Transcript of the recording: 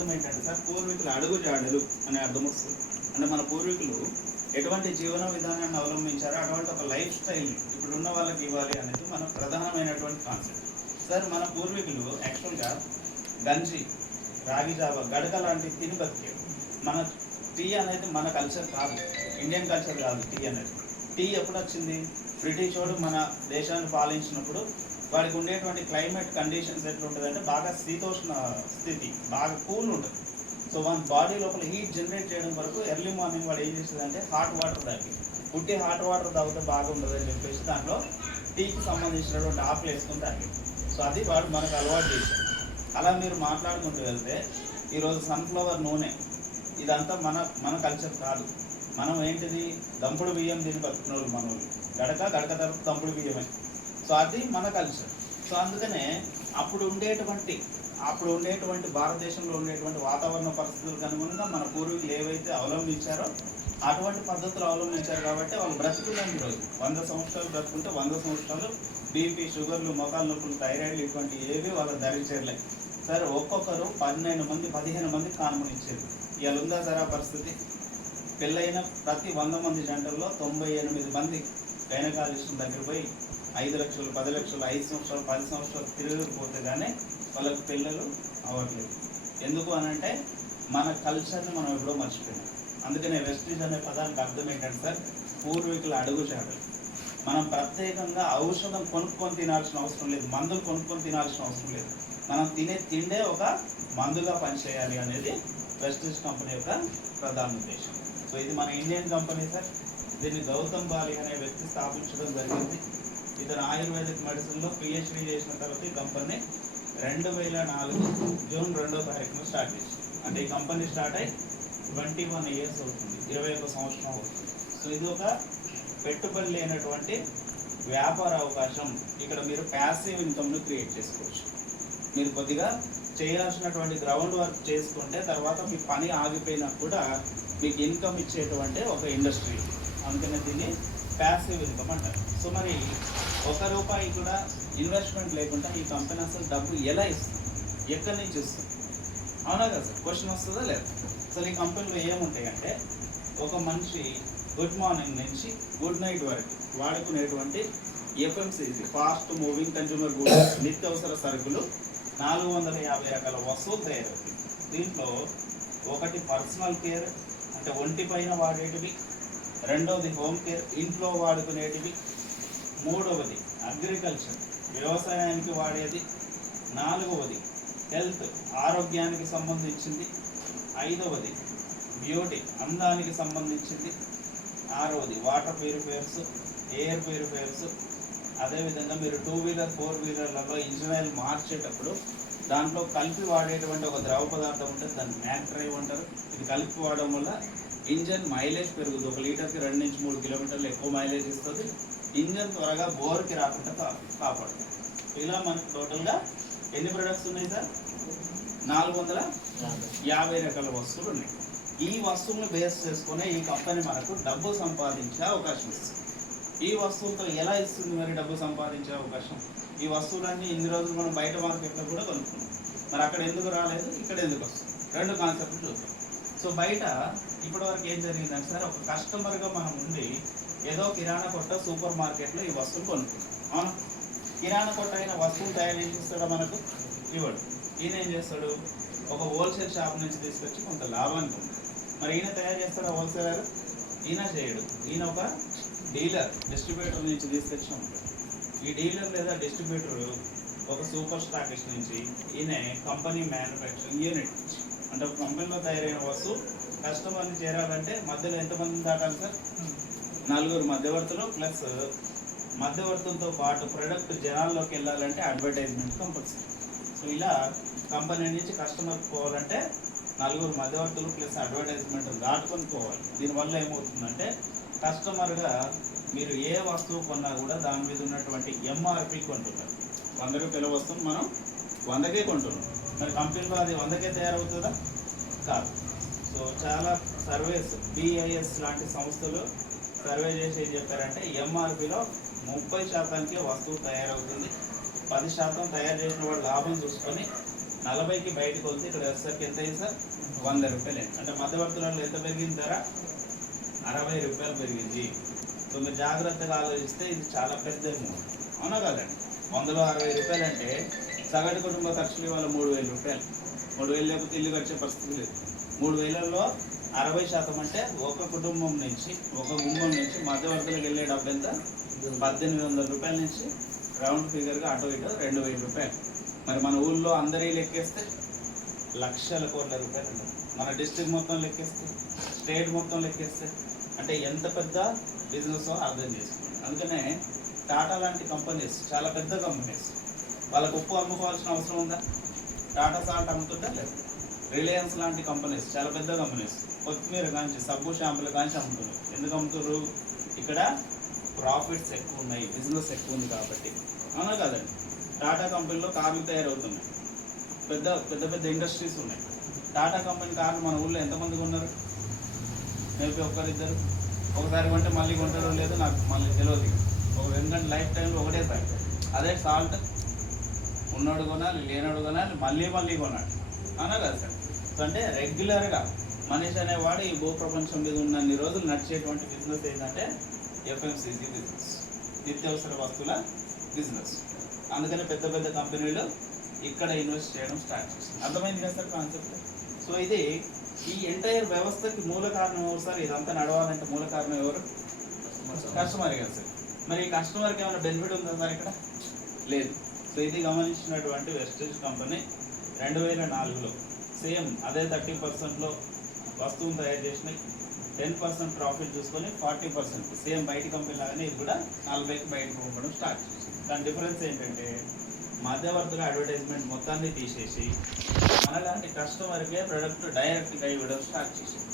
అర్థం ఏంటంటే సార్, పూర్వీకులు అడుగు జాడలు అనే అర్థం వస్తుంది. అంటే మన పూర్వీకులు ఎటువంటి జీవన విధానాన్ని అవలంబించారో అటువంటి ఒక లైఫ్ స్టైల్ ఇప్పుడున్న వాళ్ళకి ఇవ్వాలి అనేది మన ప్రధానమైనటువంటి కాన్సెప్ట్. సార్ మన పూర్వీకులు యాక్చువల్గా గంజి, రాగి జావ, గడక లాంటివి తిని బతికారు. మన టీ అనేది మన కల్చర్ కాదు, ఇండియన్ కల్చర్ కాదు టీ అనేది. టీ ఎప్పుడు వచ్చింది? బ్రిటిష్ వాడు మన దేశాన్ని పాలించినప్పుడు వాడికి ఉండేటువంటి క్లైమేట్ కండిషన్స్ ఎట్లుంటుందంటే బాగా శీతోష్ణ స్థితి, బాగా కూల్ ఉంటుంది. సో మన బాడీ లోపల హీట్ జనరేట్ చేయడం వరకు ఎర్లీ మార్నింగ్ వాడు ఏం చేస్తుందంటే హాట్ వాటర్ తాగి, పుట్టి హాట్ వాటర్ తాగితే బాగుంటుంది అని చెప్పేసి దాంట్లో టీకి సంబంధించినటువంటి ఆకులు వేసుకుని తాగి. సో అది వాడు మనకు అలవాటు చేశాడు. అలా మీరు మాట్లాడుకుంటూ వెళ్తే ఈరోజు సన్ఫ్లవర్ నూనె ఇదంతా మన కల్చర్ కాదు. మనం ఏంటిది, దంపుడు బియ్యం తిని బతుకున్న వాళ్ళు మన వాళ్ళు. గడక తరపు దంపుడు బియ్యమే. సో అది మన కల్చర్. సో అందుకనే అప్పుడు ఉండేటువంటి భారతదేశంలో ఉండేటువంటి వాతావరణ పరిస్థితులకు అనుగుణంగా మన పూర్వీకులు ఏవైతే అవలంబించారో అటువంటి పద్ధతులు అవలంబించారు కాబట్టి వాళ్ళు బ్రతుకులేని రోజు 100 సంవత్సరాలు బ్రతుకుంటే 100 సంవత్సరాలు బీపీ, షుగర్లు, మొఖాల నొప్పులు, థైరాయిడ్లు ఇటువంటి ఏవి వాళ్ళ ధరించేరలే సార్. ఒక్కొక్కరు 15 మంది 15 మంది కాన్మనిచ్చారు. ఇవాళ ఉందా సార్ ఆ పరిస్థితి? పెళ్ళైన ప్రతి 100 మంది జంటల్లో 98 మంది గైనకాలజిస్ట్ దగ్గర పోయి 5 లక్షలు 10 లక్షలు 5 సంవత్సరాలు 10 సంవత్సరాలు తిరిగిపోతే కానీ వాళ్ళకి పిల్లలు అవ్వట్లేదు. ఎందుకు అనంటే మన కల్చర్ని మనం ఎప్పుడో మర్చిపోయాం. అందుకనే వెస్టీజ్ అనే పదానికి అర్థం ఏంటంటే సార్, పూర్వీకుల అడుగుజాడలు. మనం ప్రత్యేకంగా ఔషధం కొనుక్కొని తినాల్సిన అవసరం లేదు, మందులు కొనుక్కొని తినాల్సిన అవసరం లేదు. మనం తినే తిండే ఒక మందుగా పనిచేయాలి అనేది వెస్టీజ్ కంపెనీ యొక్క ప్రధాన ఉద్దేశం. సో ఇది మన ఇండియన్ కంపెనీ సార్. దీన్ని గౌతమ్ బాలి అనే వ్యక్తి స్థాపించడం జరిగింది. ఇతను ఆయుర్వేదిక్ మెడిసిన్లో పిహెచ్డీ చేసిన తర్వాత ఈ కంపెనీ 2004 జూన్ 2వ తారీఖున స్టార్ట్ చేసింది. అంటే ఈ కంపెనీ స్టార్ట్ అయ్యి 21 ఇయర్స్ అవుతుంది, 21 సంవత్సరం అవుతుంది. సో ఇది ఒక పెట్టుబడి లేనటువంటి వ్యాపార అవకాశం. ఇక్కడ మీరు ప్యాసివ్ ఇన్కమ్ను క్రియేట్ చేసుకోవచ్చు. మీరు కొద్దిగా చేయాల్సినటువంటి గ్రౌండ్ వర్క్ చేసుకుంటే తర్వాత మీ పని ఆగిపోయినా కూడా మీకు ఇన్కమ్ ఇచ్చేటువంటి ఒక ఇండస్ట్రీ. అందుకనే దీన్ని ప్యాసివ్ ఇన్కమ్ అంటారు. సో మరి ₹1 కూడా ఇన్వెస్ట్మెంట్ లేకుండా ఈ కంపెనీ అసలు డబ్బు ఎలా ఇస్తుంది, ఎక్కడి నుంచి ఇస్తుంది? అవునా కదా సార్? క్వశ్చన్ వస్తుందా లేదా? అసలు ఈ కంపెనీలో ఏముంటాయంటే, ఒక మనిషి గుడ్ మార్నింగ్ నుంచి గుడ్ నైట్ వరకు వాడుకునేటువంటి FMCG, fast moving consumer goods, నిత్యావసర సరుకులు 450 రకాల వస్తువులు తయారవుతాయి. దీంట్లో ఒకటి పర్సనల్ కేర్ అంటే ఒంటి పైన వాడేటివి, రెండవది హోమ్ కేర్ ఇంట్లో వాడుకునేటివి, మూడవది అగ్రికల్చర్ వ్యవసాయానికి వాడేది, నాలుగవది హెల్త్ ఆరోగ్యానికి సంబంధించింది, ఐదవది బ్యూటీ అందానికి సంబంధించింది, ఆరవది వాటర్ ప్యూరిఫైయర్స్, ఎయిర్ ప్యూరిఫైయర్స్. అదేవిధంగా మీరు 2 వీలర్ 4 వీలర్లలో ఇంజిన్ ఆయిల్ మార్చేటప్పుడు దాంట్లో కలిపి వాడేటువంటి ఒక ద్రవ పదార్థం ఉంటుంది, దాన్ని మ్యాక్ డ్రైవ్ అంటారు. ఇది కలిపి వాడడం వల్ల ఇంజన్ మైలేజ్ పెరుగుతుంది. 1 లీటర్కి 2 నుంచి 3 కిలోమీటర్లు ఎక్కువ మైలేజ్ ఇస్తుంది. ఇంజన్ త్వరగా బోర్కి రాకుండా కాపాడుతుంది. ఇలా మనకు టోటల్గా ఎన్ని ప్రొడక్ట్స్ ఉన్నాయి సార్? 450 రకాల వస్తువులు ఉన్నాయి. ఈ వస్తువులను బేస్ చేసుకునే ఈ కంపెనీ మనకు డబ్బు సంపాదించే అవకాశం ఇస్తుంది. ఈ వస్తువులతో ఎలా ఇస్తుంది మరి డబ్బు సంపాదించే అవకాశం? ఈ వస్తువులన్నీ ఇన్ని రోజులు మనం బయట మార్కెట్లో కూడా కొనుక్కున్నాం. మరి అక్కడ ఎందుకు రాలేదు, ఇక్కడ ఎందుకు వస్తుంది? 2 కాన్సెప్ట్లు చూద్దాం. సో బయట ఇప్పటివరకు ఏం జరిగిందంటే సార్, ఒక కస్టమర్గా మనం ఉండి ఏదో కిరాణా కొట్ట, సూపర్ మార్కెట్లో ఈ వస్తువులు కొనుక్కున్నాం. అవునా? కిరాణా కొట్ట అయిన వస్తువులు తయారు చేస్తాడా మనకు? ఇవ్వడు. ఈయన ఏం చేస్తాడు? ఒక హోల్సేల్ షాప్ నుంచి తీసుకొచ్చి కొంత లాభానికి ఉంటుంది. మరి ఈయన తయారు చేస్తాడా హోల్సేలర్? ఈయన చేయడు. ఈయన ఒక డీలర్, డిస్ట్రిబ్యూటర్ నుంచి తీసుకొచ్చి ఉంటాడు. ఈ డీలర్ లేదా డిస్ట్రిబ్యూటర్ ఒక సూపర్ స్టాకిస్ట్ నుంచి, ఈయన కంపెనీ మ్యానుఫ్యాక్చరింగ్ యూనిట్ నుంచి. అంటే ఒక కంపెనీలో తయారైన వస్తువు కస్టమర్ని చేరాలంటే మధ్యలో ఎంతమందిని దాటాలి సార్? 4 మధ్యవర్తులు ప్లస్ మధ్యవర్తులతో పాటు ప్రొడక్ట్ జనాల్లోకి వెళ్ళాలంటే అడ్వర్టైజ్మెంట్ కంపల్సరీ. సో ఇలా కంపెనీ నుంచి కస్టమర్కి పోవాలంటే 4 మధ్యవర్తులు ప్లస్ అడ్వర్టైజ్మెంట్ దాటుకొని పోవాలి. దీనివల్ల ఏమవుతుందంటే కస్టమర్గా మీరు ఏ వస్తువు కొన్నా కూడా దాని మీద ఉన్నటువంటి ఎంఆర్పి కొంటున్నారు. 100 రూపాయల వస్తువును మనం 100కే కొంటున్నాం. మరి కంపెనీలో అది 100కే తయారవుతుందా? కాదు. సో చాలా సర్వేస్, బిఐఎస్ లాంటి సంస్థలు సర్వే చేసి ఏం చెప్పారంటే ఎంఆర్పిలో 30% వస్తువు తయారవుతుంది. 10% తయారు చేసిన వాడు లాభం చూసుకొని 40కి బయటకు వెళ్తే ఇక్కడ వచ్చేసరికి ఎంత అయింది సార్? 100 రూపాయలు అయింది. అంటే మధ్యవర్తులలో ఎంత పెరిగింది ధర? 60 రూపాయలు పెరిగింది. సో మీరు జాగ్రత్తగా ఆలోచిస్తే ఇది చాలా పెద్ద అమౌంట్, అవునా కదండి? 100లో 60 రూపాయలు అంటే సగటు కుటుంబ ఖర్చులు ఇవాళ 3000 రూపాయలు. 3000 లేకపోతే ఇల్లు గడిచే పరిస్థితి లేదు. 3000లో 60% అంటే ఒక కుటుంబం నుంచి, ఒక గుమ్మం నుంచి మధ్యవర్తులకు వెళ్ళే డబ్బు ఎంత? 1800 రూపాయల నుంచి రౌండ్ ఫిగర్గా అటు ఇటు 2000 రూపాయలు. మరి మన ఊళ్ళో అందరి లెక్కేస్తే లక్షల కోట్ల రూపాయలు ఉంటుంది. మన డిస్ట్రిక్ట్ మొత్తం లెక్కేస్తే, స్టేట్ మొత్తం లెక్కేస్తే అంటే ఎంత పెద్ద బిజినెస్ అర్థం చేసుకోండి. అందుకనే టాటా లాంటి కంపెనీస్ చాలా పెద్ద కంపెనీస్, వాళ్ళకు ఉప్పు అమ్ముకోవాల్సిన అవసరం ఉందా? టాటా సాల్ట్ అమ్ముతుందా లేదు? రిలయన్స్ లాంటి కంపెనీస్ చాలా పెద్ద కంపెనీస్ కొత్తిమీర కాంచి, సబ్బు షాంపులు కాంచి అమ్ముతున్నారు. ఎందుకు అమ్ముతున్నారు? ఇక్కడ ప్రాఫిట్స్ ఎక్కువ ఉన్నాయి, బిజినెస్ ఎక్కువ ఉంది కాబట్టి, అవునా కదండి? టాటా కంపెనీలో కార్లు తయారవుతున్నాయి, పెద్ద పెద్ద పెద్ద ఇండస్ట్రీస్ ఉన్నాయి. టాటా కంపెనీ కార్లు మన ఊళ్ళో ఎంతమందికి ఉన్నారు? మేబీ ఒక్కరిద్దరు. ఒకసారి కొంటే మళ్ళీ కొంటారో లేదో నాకు మళ్ళీ తెలియదు. ఎందుకంటే లైఫ్ టైంలో ఒకటే సార్. అదే సాల్ట్ ఉన్నోడు కొనాలి, లేనోడు కొనాలి, మళ్ళీ మళ్ళీ కొనాలి, అవునా కదా సార్? సో అంటే రెగ్యులర్గా మనిషి అనేవాడు ఈ భూ ప్రపంచం మీద ఉన్నన్ని రోజులు నడిచేటువంటి బిజినెస్ ఏంటంటే ఎఫ్ఎంసీజీ బిజినెస్, నిత్యావసర వస్తువుల బిజినెస్. అందుకని పెద్ద పెద్ద కంపెనీలు ఇక్కడ ఇన్వెస్ట్ చేయడం స్టార్ట్ చేస్తారు. అర్థమైంది కదా సార్ కాన్సెప్ట్? సో ఇది ఈ ఎంటైర్ వ్యవస్థకి మూల కారణం ఎవరు సార్? ఇదంతా నడవాలంటే మూల కారణం ఎవరు? కస్టమర్ కదా సార్. మరి ఈ కస్టమర్కి ఏమైనా బెనిఫిట్ ఉందా సార్ ఇక్కడ? లేదు. సో ఇది గమనించినటువంటి వెస్టేజ్ కంపెనీ 2004లో సేమ్ అదే 30%లో వస్తువులు తయారు చేసినాయి, 10% ప్రాఫిట్ చూసుకొని 40% సేమ్ బయట కంపెనీ లాగానే ఇది కూడా 40కి బయటకు పంపడం స్టార్ట్ చేసింది. దాని డిఫరెన్స్ ఏంటంటే మధ్యవర్తుల అడ్వర్టైజ్మెంట్ మొత్తాన్ని తీసేసి మనలాంటి కస్టమర్కే ప్రొడక్ట్ డైరెక్ట్గా ఇవ్వడం స్టార్ట్ చేసింది.